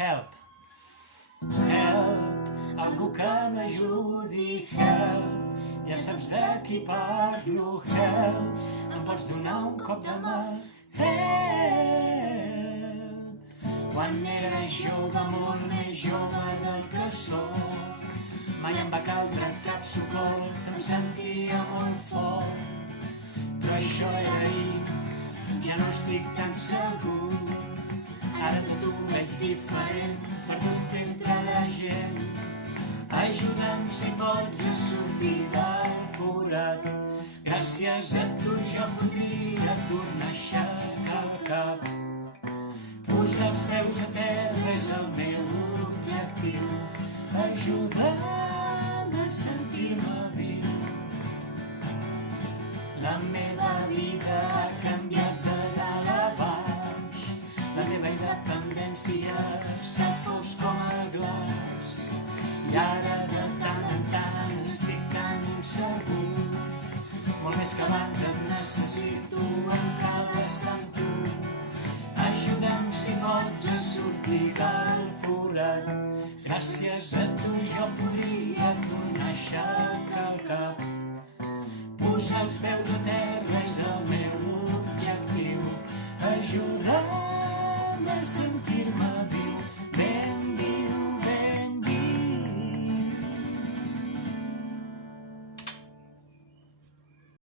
Help, help, algú que m'ajudi, help, ja saps de qui parlo, help, em pots donar un cop de mà, help. Quan era jove, molt més jove del que sóc, mai em va caldre cap socors, em sentia molt fort. Però això era ahir, ja no estic tan segur. Ara tot ho veig diferent, perdut entre la gent. Ajuda'm si pots a sortir del forat. Gràcies a tu jo podria tornar a aixecar el cap. Posar els peus a terra és el meu objectiu. Ajuda'm a sentir-me viu. La meva vida ha canviat de dalt a baix. La meva independència s'ha fos com el glaç. I ara de tant en tant estic tan insegur. Molt més que abans et necessito, em cal estar amb tu. Ajuda'm si pots a sortir del forat. Gràcies a tu jo podria tornar a aixecar el cap. Posar els peus a terra és el meu objectiu. Ajuda'm a sentir-me viu.